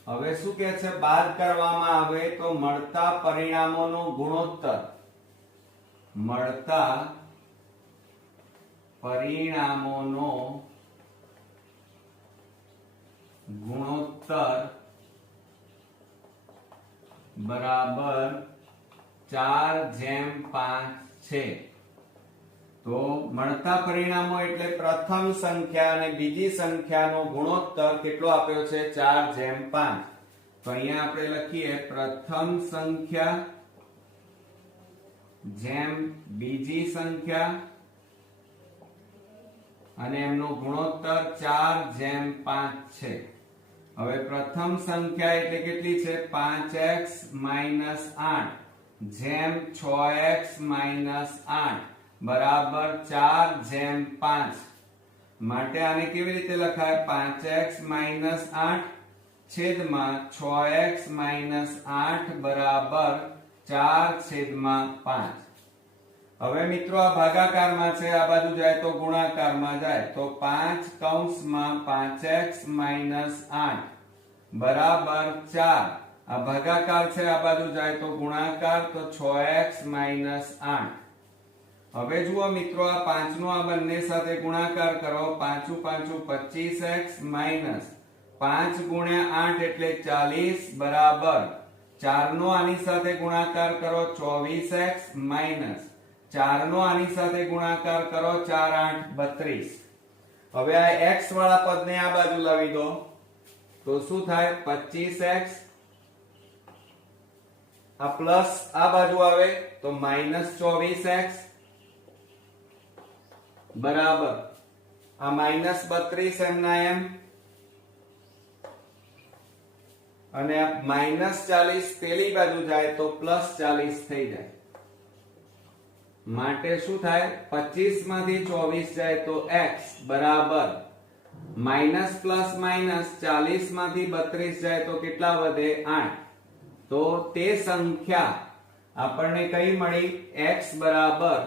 હવે શું કહે છે? બાદ કરવામાં આવે તો મળતા પરિણામોનો ગુણોત્તર, મળતા પરિણામોનો ગુણોત્તર બરાબર 4:5 છે. તો મળતા પરિણામો એટલે પ્રથમ સંખ્યા અને બીજી સંખ્યાનો ગુણોત્તર કેટલો આપ્યો છે? 4:5. તો અહીંયા આપણે લખીએ પ્રથમ સંખ્યા જેમ બીજી સંખ્યા અને એમનો ગુણોત્તર 4:5 છે. હવે પ્રથમ સંખ્યા એટલે કેટલી છે? 5x - 8 જેમ 6x - 8 બરાબર 4:5. માટે આને કેવી રીતે લખાય? 5x - 8 છેદમાં 6x - 8 બરાબર 4/5. હવે મિત્રો આ ભાગાકારમાં છે, આ બાજુ જાય તો ગુણાકારમાં જાય. તો 5 કૌંસમાં 5x - 8 બરાબર 4. આ ભાગાકાર છે, આ બાજુ જાય તો ગુણાકાર, તો 6x - 8. હવે જુઓ મિત્રો, આ 5 નો આ બંને સાથે ગુણાકાર કરો. 5 × 5 = 25x માઈનસ 5 × 8 એટલે 40 બરાબર 4 નો આની સાથે ગુણાકાર કરો 24x માઈનસ 4 નો આની સાથે ગુણાકાર કરો 4 8 32. હવે આ x વાળા પદને આ બાજુ લાવી દો તો શું થાય? 25x આ પ્લસ આ બાજુ આવે તો -24x બરાબર આ -32 એમના એમ અને -40 પેલી બાજુ જાય તો +40 થઈ જાય. માટે શું થાય? 25 માંથી 24 જાય તો x બરાબર માઈનસ પ્લસ માઈનસ 40 માંથી 32 જાય તો કેટલા વધે? 8. તો તે સંખ્યા આપણને કઈ મળી? x બરાબર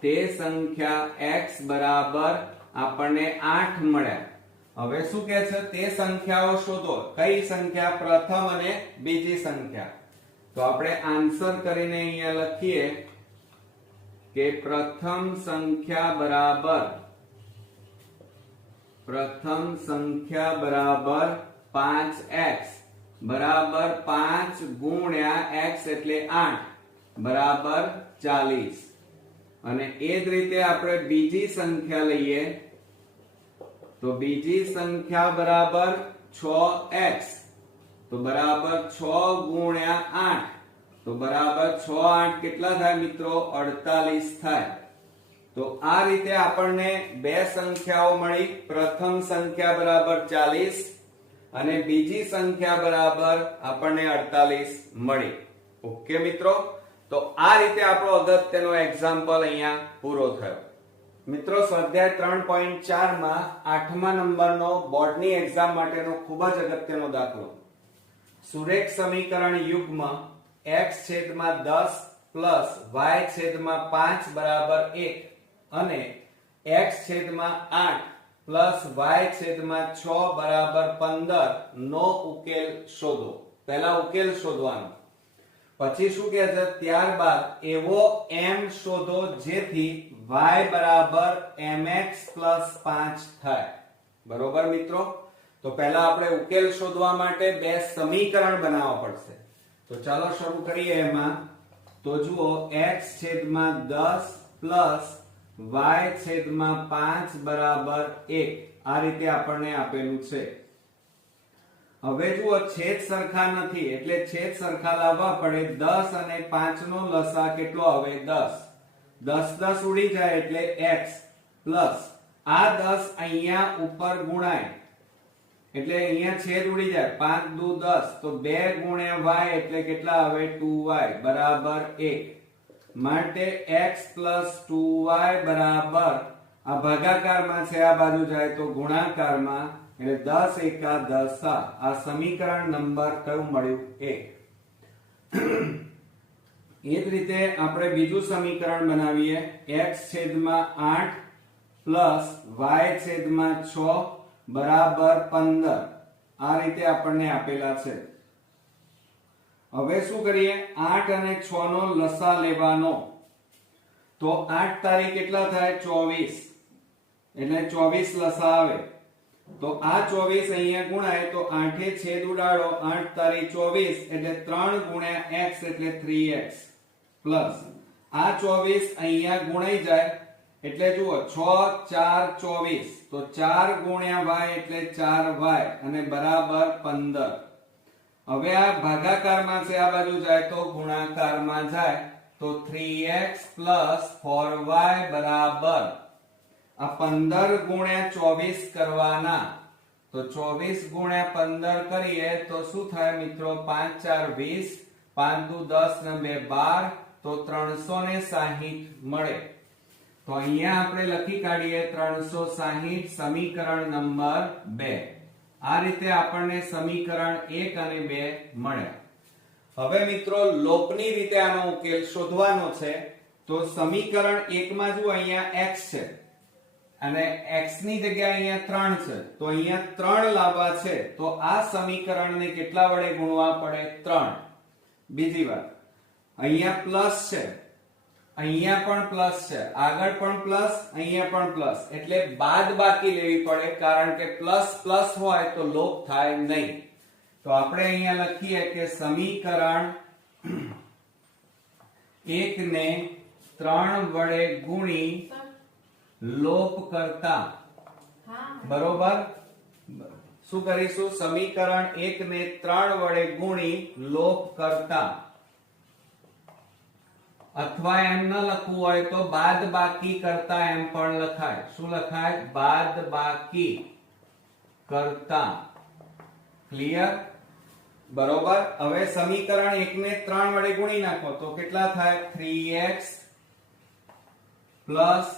તે સંખ્યા x બરાબર આપણને 8 મળ્યા. હવે શું કહે છે? તે સંખ્યાઓ શોધો. કઈ સંખ્યા? પ્રથમ અને બીજી સંખ્યા. તો આપણે આન્સર કરીને અહીંયા લખીએ કે પ્રથમ સંખ્યા બરાબર 5x બરાબર 5 ગુણ્યા x એટલે 8 બરાબર 40. અને એ જ રીતે આપણે બીજી સંખ્યા લઈએ તો બીજી સંખ્યા બરાબર 6x તો બરાબર 6 ગુણ્યા 8 તો બરાબર 6 8 કેટલા થાય મિત્રો 48 થાય. તો આ રીતે આપણને બે સંખ્યાઓ મળી. પ્રથમ સંખ્યા બરાબર 40 અને બીજી સંખ્યા બરાબર આપણને 48 મળી. ઓકે મિત્રો, તો આ રીતે આપણો અગત્યનો એક્ઝામ્પલ અહીંયા પૂરો થયો. મિત્રો સ્વાધ્યાય 3.4 માં 8મા નંબરનો બોર્ડની એક્ઝામ માટેનો ખૂબ જ અગત્યનો દાખલો. સુરેખ સમીકરણ યુગ્મ x/10 y/5 બરાબર 1 અને x/8 y/6 બરાબર 15 નો ઉકેલ શોધો. પહેલા ઉકેલ શોધવાનો, પછી શું કહે છે ત્યારબાદ એવો m શોધો જેથી y બરાબર mx + 5 થાય. બરોબર મિત્રો, તો પહેલા આપણે ઉકેલ શોધવા માટે બે સમીકરણ બનાવવા પડશે. તો ચાલો શરૂ કરીએ. એમાં તો જુઓ x/10 y/5 બરાબર 1 આ રીતે આપણને આપેલું છે. હવે જુઓ છેદ સરખા નથી એટલે છેદ સરખા લાવવા પડે. 10 અને 5 નો લસા કેટલો આવે 10. 10 10 ઉડી જાય એટલે x પ્લસ આ 10 અહીંયા ઉપર ગુણાય એટલે અહીંયા છેદ ઉડી જાય 5 દુ 10 તો 2 ગુણ્યા y એટલે કેટલા આવે 2y બરાબર 1. માટે x પ્લસ 2y બરાબર આ ભાગાકારમાં છે આ બાજુ જાય તો ગુણાકારમાં એટલે 10 એકા 10 આ સમીકરણ નંબર કયું મળ્યું 1. એ જ રીતે આપણે બીજું સમીકરણ બનાવીએ x/8 y/6 બરાબર 15 આ રીતે આપણને આપેલા છે. હવે શું કરીએ 8 અને 6 નો લસા લેવાનો. તો 8 તારીખ કેટલા થાય 24 એટલે 24 લસા આવે. તો આ 24 અહીંયા ગુણાય તો 8 એ છેદ ઉડાડો 8 તારીખ 24 એટલે 3 ગુણ્યા x એટલે 3x પ્લસ આ 24 અહીંયા ગુણાઈ જાય એટલે જુઓ 6 4 24 તો 4 ગુણ્યા y એટલે 4y અને બરાબર 15. હવે આ ભાગાકારમાં છે આ બાજુ જાય તો ગુણાકારમાં જાય તો 3x + 4y બરાબર આ 15 ગુણ્યા 24 કરવાના. તો 24 ગુણ્યા 15 કરીએ તો શું થાય મિત્રો 5 4 20 5 દુ 10 ને 2 12 તો 360 મળે. તો અહીંયા આપણે લખી કાઢીએ 360 સમીકરણ નંબર 2. આ રીતે આપણને સમીકરણ 1 અને 2 મળે. હવે મિત્રો લોપની રીતે આનો ઉકેલ શોધવાનો છે. તો સમીકરણ 1 માં જો અહીંયા x છે અને x ની જગ્યાએ અહીંયા 3 છે તો અહીંયા 3 લાવવા છે તો આ સમીકરણને કેટલા વડે ગુણવા પડે 3. બીજી વાત અહીંયા પ્લસ છે અહીંયા પણ પ્લસ છે આગળ પણ પ્લસ અહીંયા પણ પ્લસ એટલે બાદબાકી લેવી પડે કારણ કે પ્લસ પ્લસ હોય તો લોપ થાય નહીં. તો આપણે અહીંયા લખીએ કે સમીકરણ 1 ને 3 વડે ગુણી લોપ કરતા બરોબર શું કરીશું સમીકરણ 1 ને 3 વડે ગુણી લોપ કરતા અથવા એમ ન લખવું હોય તો બાદબાકી કરતા એમ પણ લખાય. શું લખાય બાદબાકી કરતા. ક્લિયર બરોબર. હવે સમીકરણ 1 ને 3 વડે ગુણી નાખો તો કેટલા થાય 3x પ્લસ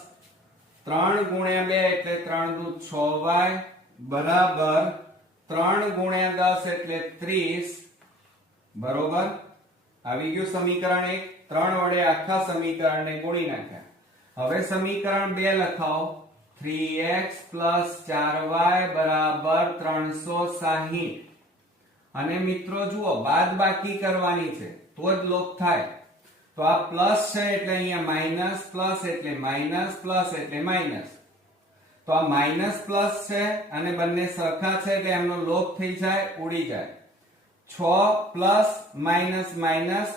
3 ગુણ્યા 2 એટલે 3 દુ 6y બરાબર 3 ગુણ્યા 10 એટલે 30 બરોબર. આવી ગયું સમીકરણ 1. 3 વડે આખા સમીકરણને ગુણી નાખ્યા. હવે સમીકરણ 2 લખાવો 3x પ્લસ 4y બરાબર 360. અને મિત્રો જુઓ બાદબાકી કરવાની છે તો જ લોપ થાય. તો આ પ્લસ છે એટલે અહીંયા માઇનસ, પ્લસ એટલે માઇનસ, પ્લસ એટલે માઇનસ. તો આ માઇનસ પ્લસ છે અને બંને સરખા છે એટલે એમનો લોપ થઈ જાય, ઉડી જાય. 6 પ્લસ માઇનસ માઇનસ,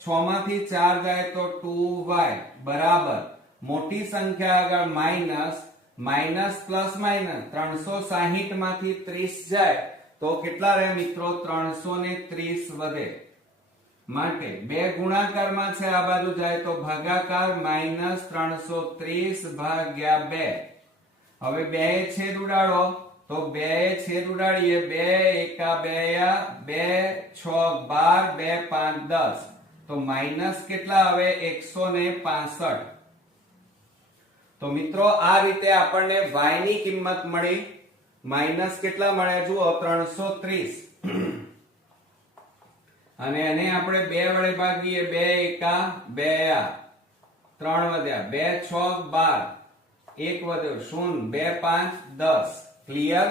6 માંથી 4 જાય તો 2y બરાબર મોટી સંખ્યા આગળ માઇનસ, માઇનસ પ્લસ માઇનસ 360 માંથી 30 જાય તો કેટલા રહે મિત્રો? 330 વધે. માટે બે ગુણાકારમાં છે, આ બાજુ જાય તો ભાગાકાર માઇનસ 330 ભાગ્યા 2. હવે 2 એ છેદ ઉડાડો તો 2 એ છેદ ઉડાડીએ, 2 એકા 2 2 6 12 2 5 10 તો માઇનસ કેટલા આવે? 165. તો મિત્રો આ રીતે આપણને y ની કિંમત મળી. માઇનસ કેટલા મળ્યા જુઓ? 330. અને એને આપણે 2 વડે ભાગીએ, 2 એકા 2 3 વધ્યા, 2 6 12 1 વધ્યો 0 2 5 10. ક્લિયર?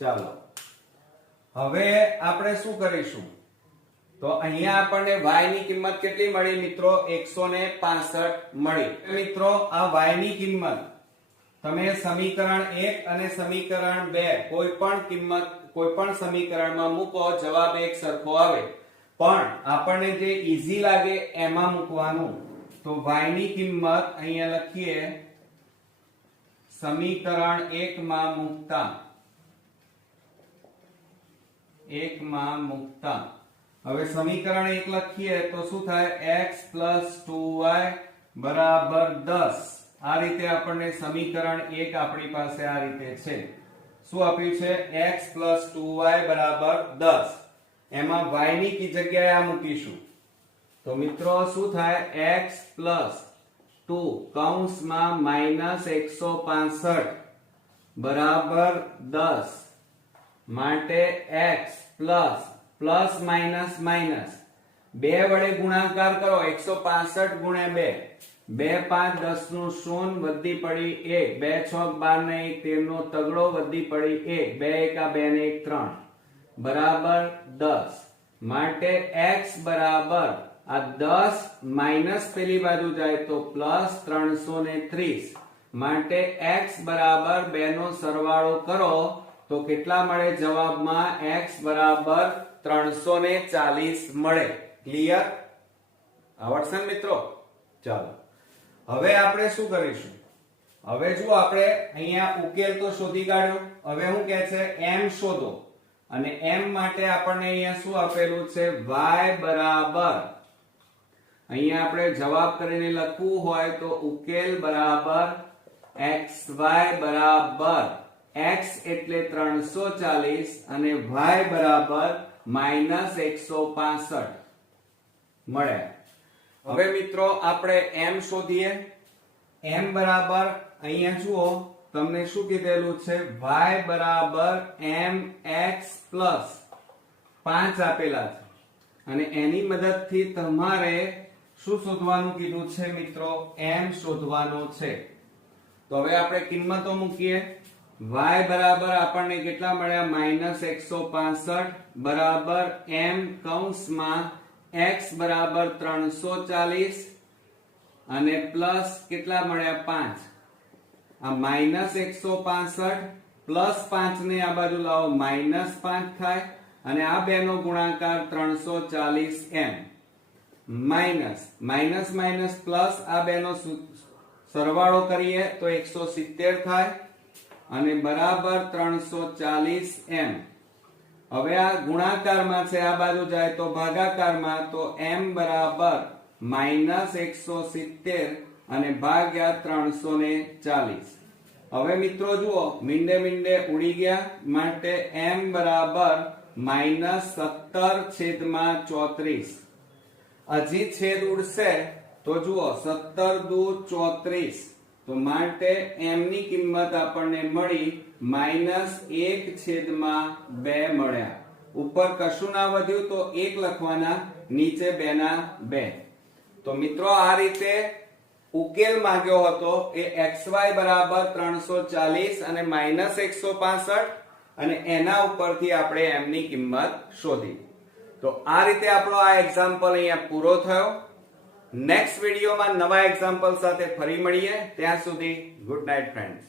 ચાલો હવે આપણે શું કરીશું? તો અહીંયા આપણને y ની કિંમત કેટલી મળી મિત્રો? 165 મળી. મિત્રો આ y ની કિંમત તમે સમીકરણ 1 અને સમીકરણ 2 કોઈ પણ સમીકરણમાં મૂકો, જવાબ એક સરખો આવે. પણ આપણને જે ઈઝી લાગે એમાં મૂકવાનું. તો y ની કિંમત અહીંયા લખીએ સમીકરણ 1 માં મૂકતા. હવે સમીકરણ 1 લખીએ તો શું થાય? x 2y બરાબર 10. આ રીતે આપણને સમીકરણ 1 આપણી પાસે આ રીતે છે. શું આપ્યું છે? x 2y બરાબર 10. એમાં y ની જગ્યાએ આ મૂકીશું તો મિત્રો શું થાય? x 2 કૌંસમાં માઇનસ 165 બરાબર 10 માટે x plus plus minus minus 2 વડે ગુણાકાર કરો, 165 ગુણ્યા 2 2 5 10 નું 0 વધી પડી 1 2 6 12 ને 1 13 નો તગડો વધી પડી 1 2 એકા 2 ને 1 3 બરાબર 10 માટે x બરાબર આ 10 માઇનસ પેલી બાજુ જાય તો પ્લસ 330 માટે x બરાબર 2 નો સરવાળો કરો તો કેટલા મળે? જવાબમાં x બરાબર 340 મળે. ક્લિયર? આવડશે મિત્રો? ચાલો હવે આપણે શું કરીશું? હવે જો આપણે અહીંયા ઉકેલ તો શોધી કાઢ્યો. હવે શું કહે છે? m શોધો. અને m માટે આપણને અહીંયા શું આપેલું છે? y બરાબર અહીંયા આપણે જવાબ કરીને લખવું હોય તો ઉકેલ બરાબર xy બરાબર x એટલે 340 અને y બરાબર -165 મળે. હવે મિત્રો આપણે m શોધીએ. m બરાબર અહીંયા જુઓ તમને શું કીધેલું છે? y બરાબર mx પ્લસ 5 આપેલા છે અને એની મદદથી તમારે શું શોધવાનું કીધું છે મિત્રો? m શોધવાનો છે. તો હવે આપણે કિંમતો મૂકીએ. y બરાબર આપણને કેટલા મળ્યા? -165 બરાબર m કૌંસમાં x બરાબર 340 અને પ્લસ કેટલા મળ્યા? 5. આ -165 પ્લસ 5 ને આ બાજુ લાવો -5 થાય અને આ બે નો ગુણાકાર 340m minus minus minus plus આ બે નો સરવાળો કરીએ તો 170 થાય અને બરાબર 340m. હવે આ ગુણાકારમાં છે, આ બાજુ જાય તો ભાગાકારમાં, તો m બરાબર -170 અને ભાગ્યા 340. હવે મિત્રો જુઓ મીંડે મીંડે ઉડી ગયા માટે m બરાબર -17/34. હજી છેદ ઉડશે તો જુઓ 17 દુ 34 તો માટે m ની કિંમત આપણને મળી -1/2 મળ્યા. ઉપર કશું ના વધ્યું તો 1 લખવાના, નીચે 2 ના 2. તો મિત્રો આ રીતે ઉકેલ માંગ્યો હતો એ xy બરાબર 340 અને -165 અને એના ઉપરથી આપણે m ની કિંમત શોધી. તો આ રીતે આપણો આ એક્ઝામ્પલ અહીંયા પૂરો થયો. નેક્સ્ટ વિડીયોમાં નવા એક્ઝામ્પલ સાથે ફરી મળીએ. ત્યાં સુધી ગુડ નાઇટ ફ્રેન્ડ્સ.